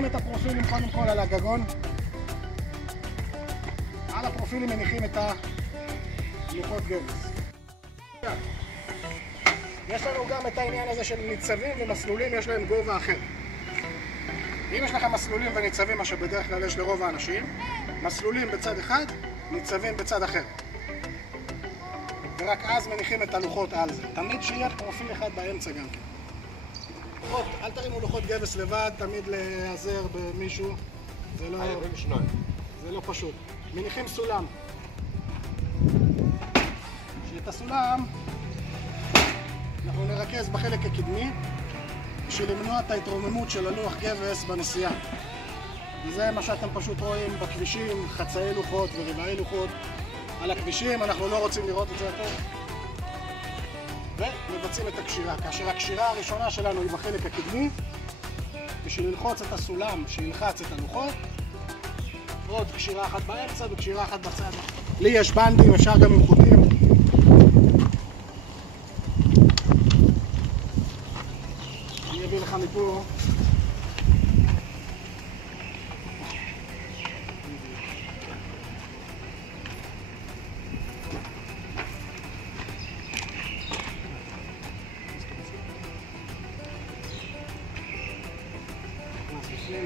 מניחים את הפרופילים קודם כל על הגגון. על הפרופילים מניחים את הלוחות גבס. יש לנו גם את העניין הזה של ניצבים ומסלולים, יש להם גובה אחר. אם יש לכם מסלולים וניצבים, מה שבדרך כלל יש לרוב האנשים, מסלולים בצד אחד, ניצבים בצד אחר. ורק אז מניחים את הלוחות על זה. תמיד שיהיה פרופיל אחד באמצע גם כן. אל תרימו לוחות גבס לבד, תמיד להיעזר במישהו. זה לא פשוט. מניחים סולם. שאת הסולם אנחנו נרכז בחלק הקדמי בשביל למנוע את ההתרוממות של הלוח גבס בנסיעה. וזה מה שאתם פשוט רואים בכבישים, חצאי לוחות ורבעי לוחות. על הכבישים אנחנו לא רוצים לראות את זה יותר. ומבצעים את הקשירה, כאשר הקשירה הראשונה שלנו היא בחלק הקדמי, בשביל ללחוץ את הסולם שילחץ את הלוחות, עוד קשירה אחת באמצע וקשירה אחת בצד. לי יש בנדים, אפשר גם עם חוטים. אני אביא לך מפה.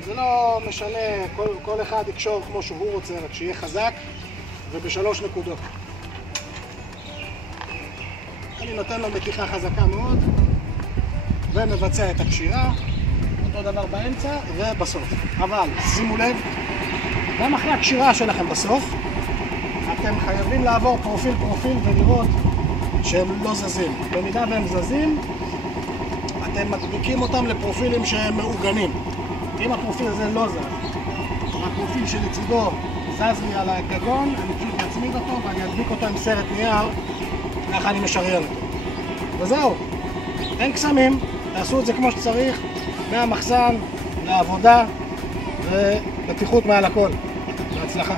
זה לא משנה, כל אחד יקשור כמו שהוא רוצה, רק שיהיה חזק ובשלוש נקודות. אני נותן לו מתיחה חזקה מאוד ומבצע את הקשירה, אותו דבר באמצע ובסוף. אבל שימו לב, גם אחרי הקשירה שלכם בסוף, אתם חייבים לעבור פרופיל ולראות שהם לא זזים. במידה והם זזים, אתם מדביקים אותם לפרופילים שהם מעוגנים. אם הפרופיל הזה לא זז, והפרופיל שלצידו זז לי על הגגון, אני פשוט מצמיד אותו ואני אדביק אותו עם סרט נייר, ככה אני משריין אותו. וזהו, אין קסמים, תעשו את זה כמו שצריך, מהמחסן לעבודה ובטיחות מעל הכל. בהצלחה.